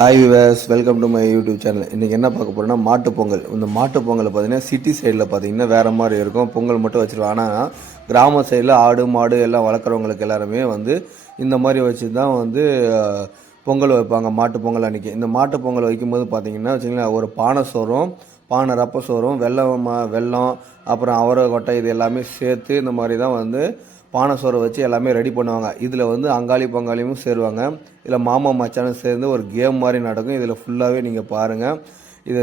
Hi Vivas welcome to my YouTube channel இன்றைக்கி என்ன பார்க்க போகிறோம்னா மாட்டு பொங்கல். இந்த மாட்டு பொங்கல் பார்த்தீங்கன்னா சிட்டி சைடில் பார்த்தீங்கன்னா வேறு மாதிரி இருக்கும். பொங்கல் மட்டும் வச்சுருவோம் ஆனால் கிராம சைடில் ஆடு மாடு எல்லாம் வளர்க்குறவங்களுக்கு எல்லாருமே வந்து இந்த மாதிரி வச்சு தான் வந்து பொங்கல் வைப்பாங்க. மாட்டு பொங்கல் அன்றைக்கி இந்த மாட்டுப் பொங்கல் வைக்கும்போது பார்த்தீங்கன்னா வச்சுங்களேன் ஒரு பானை சோறும் பானை ரப்ப சோறும் வெல்லம் வெள்ளம் வெல்லம் அப்புறம் அவரை கொட்டை இது எல்லாமே சேர்த்து இந்த மாதிரி தான் வந்து பானை சோறை வச்சு எல்லாமே ரெடி பண்ணுவாங்க. இதில் வந்து அங்காளி பங்காளியும் சேருவாங்க. இதில் மாமா மச்சானும் சேர்ந்து ஒரு கேம் மாதிரி நடக்கும். இதில் ஃபுல்லாகவே நீங்கள் பாருங்கள் இது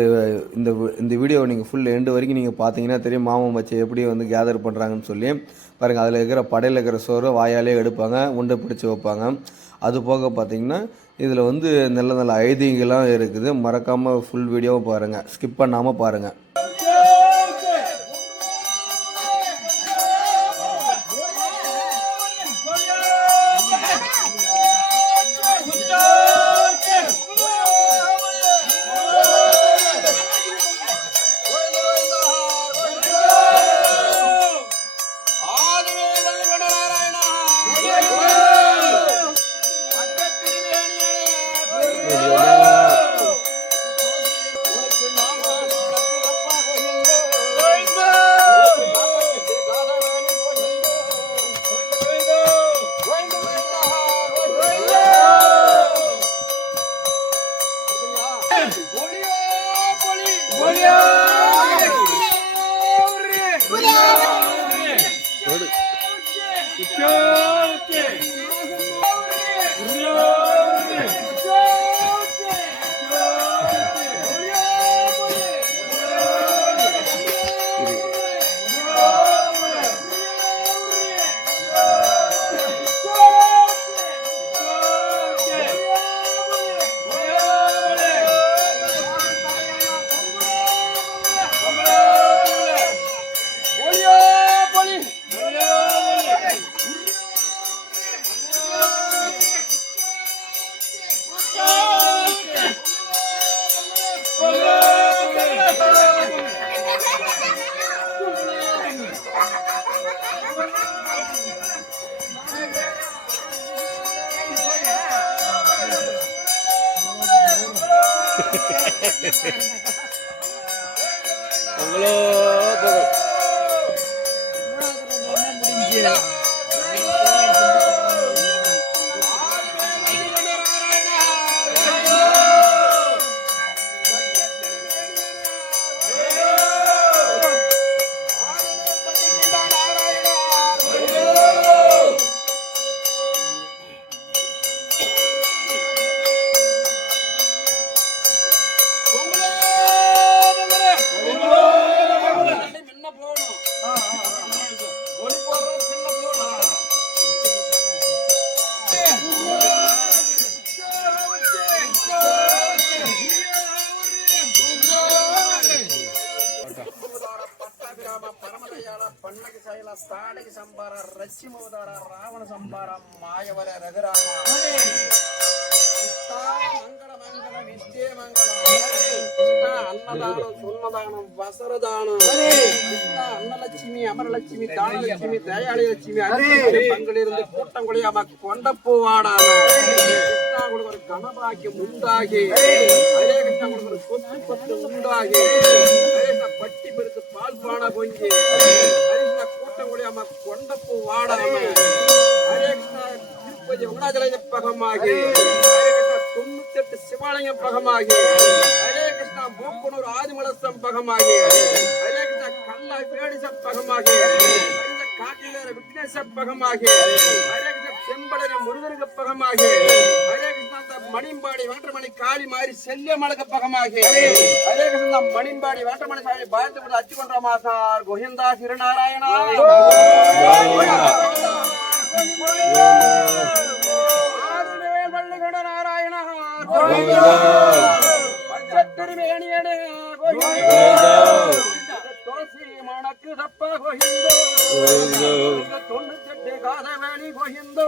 இந்த வி- இந்த வீடியோவை நீங்கள் ஃபுல் எண்டு வரைக்கும் நீங்கள் பார்த்தீங்கன்னா தெரியும் மாமா மச்சை எப்படி வந்து கேதர் பண்ணுறாங்கன்னு சொல்லி. பாருங்கள் அதில் இருக்கிற படையில் இருக்கிற சோறு வாயாலே எடுப்பாங்க. உண்டை பிடிச்சி வைப்பாங்க. அது போக பார்த்தீங்கன்னா இதில் வந்து நல்ல நல்ல ஐதீங்கெல்லாம் இருக்குது. மறக்காமல் ஃபுல் வீடியோவை பாருங்கள் ஸ்கிப் பண்ணாமல் பாருங்கள் பொங்கலோ பொங்கல் முடிஞ்சு సంబార రచ్చిమోదార రావణ సంబార మాయవర రఘురామ కృష్ణ మంగళ మంగళ విష్ణే మంగళం కృష్ణ అన్నదానం సున్నదానం వసరదానం కృష్ణ அன்னலட்சுமி அமரலட்சுமி தானலட்சுமி தயாளி லட்சுமி அன்னை பங்களிருந்து கூட்டம் கொடியாம கொண்டப்பூவாடாம கிருஷ்ணா கொடுக்க ஒரு கணபாக்கியம் உண்டாகி ஹரே கிருஷ்ணா கொடுக்க ஒரு சொத்து பத்து உண்டாகி. ஹரே கிருஷ்ணா பட்டி பெருத்து பால் பான பொங்கி. கிருஷ்ணா கூட்டம் கொடியாம கொண்டப்பூ வாடாம. ஹரே கிருஷ்ணா திருப்பதி உணாஜலய பகமாகி ஹரே கிருஷ்ணா தொண்ணூத்தி எட்டு சிவாலய பகமாகி ஹரே கிருஷ்ணா மூக்குனூர் ஆதிமலசம் பகமாகி ஹரே கிருஷ்ணா கல்லா வேடிச பகமாகி ஹரே காட்டிலேற விக்னேச பகமாகி ஹரே செம்படன முருகனுக்கு பகமாகி. ஹரே கிருஷ்ணா மணிம்பாடி வேட்டமணி காளி மாறி செல்லியமலக பகமாகி. ஹரே கிருஷ்ணா மணிம்பாடி வேட்டமணி சாமி பாரதி அச்சு கொண்ட மாசார் கோவிந்தா சிறுநாராயணா நாராயணா. பச்சத்திருமேனியனே கோவிந்தா. துளசி மணக்கு தப்ப கோவிந்தோ தொண்ணூத்தெட்டு காதவேணி கோவிந்தோ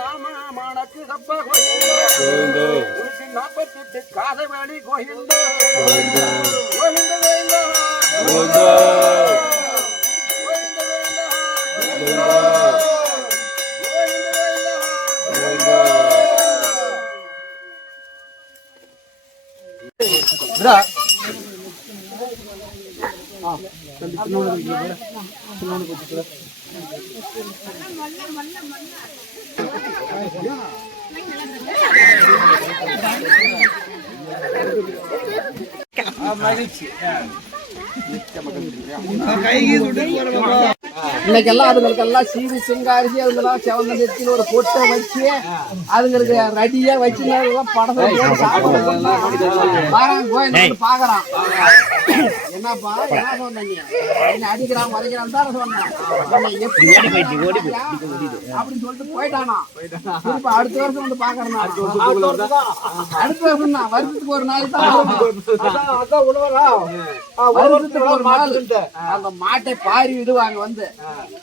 நாம மணக்கு தப்ப கோவிந்தோ உனக்கு நாற்பத்தெட்டு காதவேணி கோவிந்தோ கோவிந்த கோவிந்தா கோவிந்த கோவிந்தா கோவிந்த கோவிந்தா இன்னைக்கெல்லாம் அதுங்களுக்கெல்லாம் சீவி சிங்காரிசி அதுங்கெல்லாம் செவந்த நெத்தியில் ஒரு பொட்டை வச்சு அதுங்களுக்கு ரெடியா வச்சு படம் பாக்குறான். என்னப்பா என்ன சொன்ன நீ என்ன அடிக்கிறான் மறைக்கிறான் தான் சொன்னேன். அப்படின்னு சொல்லிட்டு போயிட்டானா. திருப்ப அடுத்த வருஷம் வந்து பாக்குறேன்? அடுத்த வருஷம் தான். வருஷத்துக்கு ஒரு நாள் தான். வருஷத்துக்கு ஒரு நாள். அந்த மாட்டை பாரி விடுவாங்க வந்து.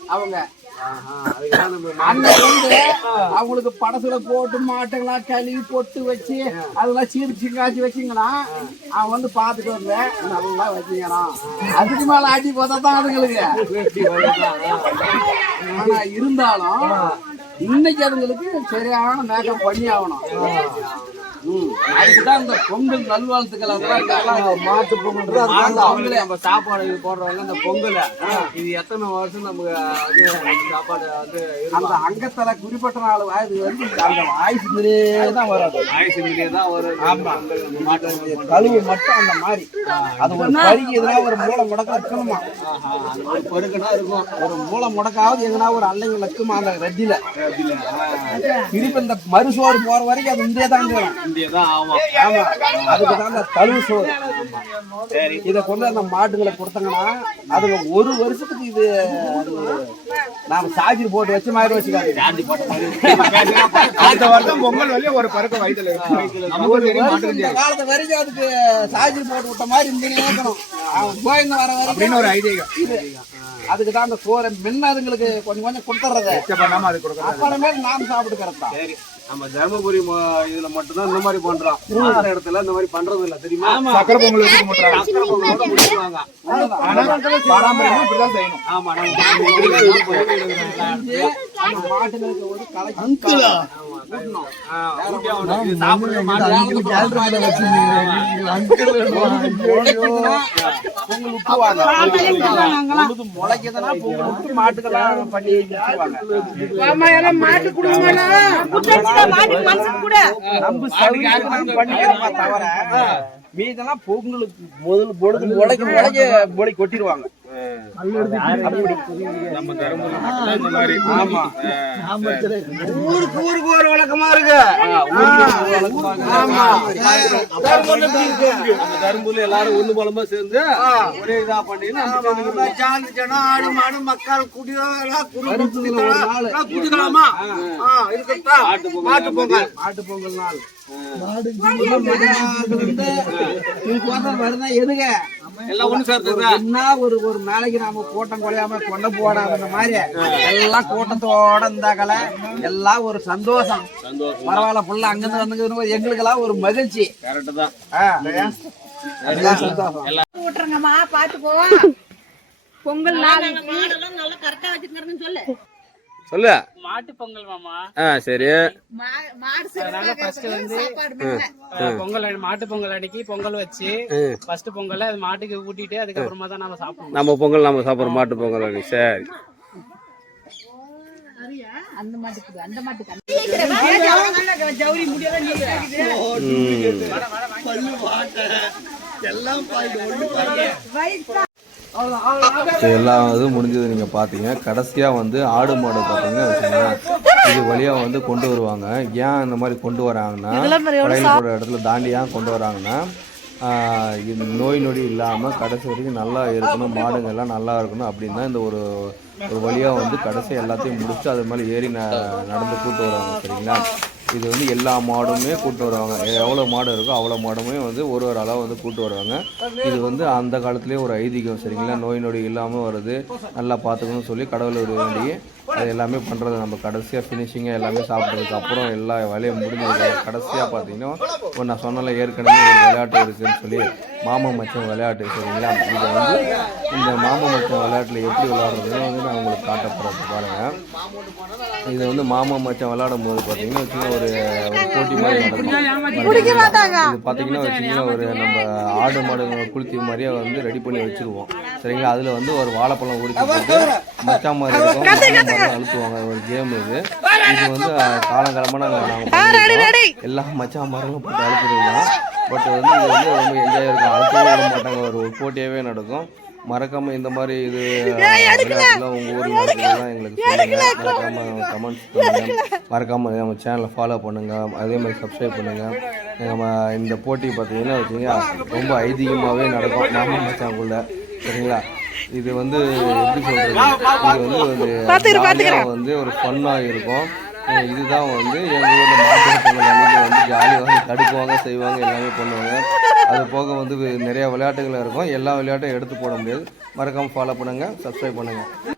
அவங்க. அன்னைக்கு வந்து அவங்களுக்கு படத்துல போட்டு மாட்டெல்லாம் கழுவி பொட்டு வச்சு அதெல்லாம் சீர்ச்சி காய்ச்சி வச்சிங்கன்னா அவன் வந்து பாத்துட்டு வந்தேன். நல்லா வச்சுக்கிறான் அதுக்கு மேல அடி பார்த்தா தான் அதுங்களுக்கு ஆனா இருந்தாலும் இன்னைக்கு அதுங்களுக்கு சரியான மேக்கப் பண்ணி ஆகணும் ம். அதுக்குதான் இந்த பொங்கல் நல்வாழ்த்துக்கள் மாட்டு பொங்கல். அவங்களே நம்ம சாப்பாடு இது போடுறவங்க இந்த பொங்கல. இது எத்தனை வருஷம் நமக்கு அது சாப்பாடு வந்து அந்த அங்கத்துல குறிப்பிட்ட நாள் வயது வந்து அந்த ஆயுசுலே தான் வராது. ஆயுசுலேயே தான் வரும். ஆமா. அந்த கழுவு மட்டும் அந்த மாதிரி. அது ஒரு பருகி எதுனா ஒரு மூளை முடக்கம் இருக்கணுமா பொறுக்கனா இருக்கும். ஒரு மூளை முடக்காவது எங்கனா ஒரு அல்லைங்க லக்குமா அந்த ரெட்டில. திருப்பி இந்த மறுசோறு போற வரைக்கும் அது இந்தே தான் இருக்கணும். இந்தியா தான் ஆகும் ஆமா. அதுக்கு தான் அந்த கழுவு சோறு. இதை கொண்டு அந்த மாட்டுகளை கொடுத்தாங்கன்னா அதுங்க ஒரு வருஷத்துக்கு இது நாம சாஜி போட்டு வச்ச மாதிரி வச்சுக்காது அடுத்த வருஷம் பொங்கல் வரையும் ஒரு பருக்க வயிற்றுல காலத்து வரைக்கும் அதுக்கு சாஜி போட்டு விட்ட மாதிரி இருக்கணும். அவன் வர வரைக்கும் ஒரு ஐதீகம் இது. அதுக்கு தான் அந்த சோறை முன்ன அதுங்களுக்கு கொஞ்சம் கொஞ்சம் கொடுத்துறது அப்புறமேல் நாம் சாப்பிட்டுக்கிறது சரி. நம்ம தருமபுரி ம- இதுல மட்டும்தான் இந்த மாதிரி பண்றோம் மற்ற இடத்துல இந்த மாதிரி பண்றது இல்ல தெரியுமா சக்கரை பொங்கல் வச்சு கும்பிட்டுறாங்க சக்கரை பொங்கலோட முடிச்சுவாங்க ஆனா பாரம்பரியமா இப்படிதான் செய்யணும். ஆமா நம்ம மாட்டு முளைக்குதுன்னா பொங்கல் விட்டு மாட்டுக்கெல்லாம் பண்ணி நம்ம பண்ணிக்கிறோமே தவிர, மீதெல்லாம் பொங்கலுக்கு முதல் பொழுது முளைக்க முளைக்க பொடி கொட்டிடுவாங்க. அப்படி. நம்ம தருமபுரி மட்டும்தான் இந்த மாதிரி ஆமா ஊருக்கு ஊருக்கு ஒரு வழக்கமா இருக்கு ஆமா தர்மபுரியில எல்லாரும் ஒண்ணு மூலமா சேர்ந்து ஒரே இதா பண்ணி ஜாதி ஜனம், ஆடு மாடு மக்கள் குடும்பம் குடிக்கலாம் மாட்டு பொங்கல் மாட்டு பொங்கல் நாள் வருதா எதுங்க எல்லாம் ஒண்ணு சேர்த்து என்ன ஒரு ஒரு நாளைக்கு நாம கூட்டம் குறையாம கொண்ட போடாத மாதிரி. எல்லாம் கூட்டத்தோட இருந்தாக்கல எல்லாம் ஒரு சந்தோஷம். பரவாயில்ல புள்ள அங்கிருந்து வந்து எங்களுக்கு எல்லாம் ஒரு மகிழ்ச்சி. கரெக்ட் தான். விட்டுருங்கம்மா பொங்கல் நல்லா கரெக்டா வச்சுக்கிறேன்னு சொல்லு. சொல்லு. மாட்டு பொங்கல் மாமா. ஆ சரி. பொங்கல் மாட்டு பொங்கல் அன்னைக்கு பொங்கல் வச்சு ஃபர்ஸ்ட் பொங்கல் அது மாட்டுக்கு ஊட்டிட்டு அதுக்கப்புறமா தான் நம்ம சாப்பிடணும். நம்ம பொங்கல் நம்ம சாப்பிடுற மாட்டு பொங்கல் அன்னைக்கு. சரி. அந்த மாட்டுக்கு அந்த மாட்டுக்கு அந்த- ஜவுரி முடியாத நீ வயசு இது முடிஞ்சது நீங்கள் பார்த்தீங்க கடைசியாக வந்து ஆடு மாடு பார்த்தீங்கன்னா வச்சுக்கோங்களேன் இது வழியாக வந்து கொண்டு வருவாங்க. ஏன் இந்த மாதிரி கொண்டு வராங்கன்னா படையல் இடத்துல தாண்டி ஏன் கொண்டு வராங்கன்னா நோய் நொடி இல்லாமல் கடைசி வரைக்கும் நல்லா இருக்கணும் மாடுங்க எல்லாம் நல்லா இருக்கணும் அப்படின்னு தான் இந்த ஒரு ஒரு வழியாக வந்து கடைசி எல்லாத்தையும் முடிச்சுட்டு அது மேலே ஏறி நடந்து கூட்டு வருவாங்க சரிங்களா? இது வந்து எல்லா மாடுமே கூட்டு வருவாங்க. எவ்வளோ மாடு இருக்கோ அவ்வளோ மாடுமே வந்து ஒரு ஒரு அளவு வந்து கூட்டு வருவாங்க. இது வந்து அந்த காலத்துலேயே ஒரு ஐதீகம் சரிங்களா? நோய் நொடி இல்லாமல் வருது. நல்லா பார்த்துக்கணும்னு சொல்லி கடவுளை வேண்டி அது எல்லாமே பண்ணுறது நம்ம கடைசியாக ஃபினிஷிங்காக எல்லாமே சாப்பிட்டதுக்கு அப்புறம் எல்லா வேலையும் முடிஞ்சது கடைசியாக பார்த்தீங்கன்னா இப்போ நான் சொன்னல ஏற்கனவே ஒரு விளையாட்டு இருக்குன்னு சொல்லி மாமா மச்சம் விளையாட்டு சரிங்களா? இதை வந்து இந்த மாமா மச்சம் விளையாட்டில் எப்படி விளையாடுறதுன்னு வந்து நான் உங்களுக்கு காட்ட போகிறேன் பாருங்கள் இது வந்து மாமா மச்சான் விளையாடும் போது பார்த்தீங்கன்னா வச்சுக்கோங்க ஒரு ஒரு போட்டி மாதிரி நடக்கும். இது பார்த்தீங்கன்னா வச்சுக்கோங்க ஒரு நம்ம ஆடு மாடு குளித்தி மாதிரியே வந்து ரெடி பண்ணி வச்சிருவோம். சரிங்களா? அதில் வந்து ஒரு வாழைப்பழம் உரிச்சு போட்டு மச்சான் மாதிரி இருக்கும். அழுத்துவாங்க. ஒரு கேம் இது. இது வந்து காலங்காலமாக நாங்கள் நாங்கள் எல்லா மச்சான் மரங்களும் போட்டு அழுத்துறது தான் பட் வந்து இது வந்து ரொம்ப என்ஜாய் இருக்கும். அழுத்தவே விட மாட்டாங்க. ஒரு போட்டியாகவே நடக்கும். மறக்காம இந்த மாதிரி இது விளையாட்டுலாம் உங்க ஊர்ல எங்களுக்கு மறக்காம கமெண்ட்ஸ் பண்ணுங்க. மறக்காம நம்ம சேனலை ஃபாலோ பண்ணுங்க. அதே மாதிரி சப்ஸ்கிரைப் பண்ணுங்க. நம்ம இந்த போட்டி பார்த்தீங்கன்னா வச்சுங்க ரொம்ப ஐதீகமாகவே நடக்கும். மாமா மச்சாங்குள்ள சரிங்களா? இது வந்து எப்படி சொல்றது? இது வந்து ஒரு வந்து ஒரு ஃபன்னாக இருக்கும். இதுதான் வந்து எங்கள் ஊரில் மாட்டு பொங்கல் வந்து ஜாலியாக வந்து தடுக்குவாங்க செய்வாங்க எல்லாமே பண்ணுவாங்க. அது போக வந்து நிறைய விளையாட்டுகள் இருக்கும். எல்லா விளையாட்டும் எடுத்து போட முடியாது. மறக்காமல் ஃபாலோ பண்ணுங்கள் சப்ஸ்கிரைப் பண்ணுங்கள்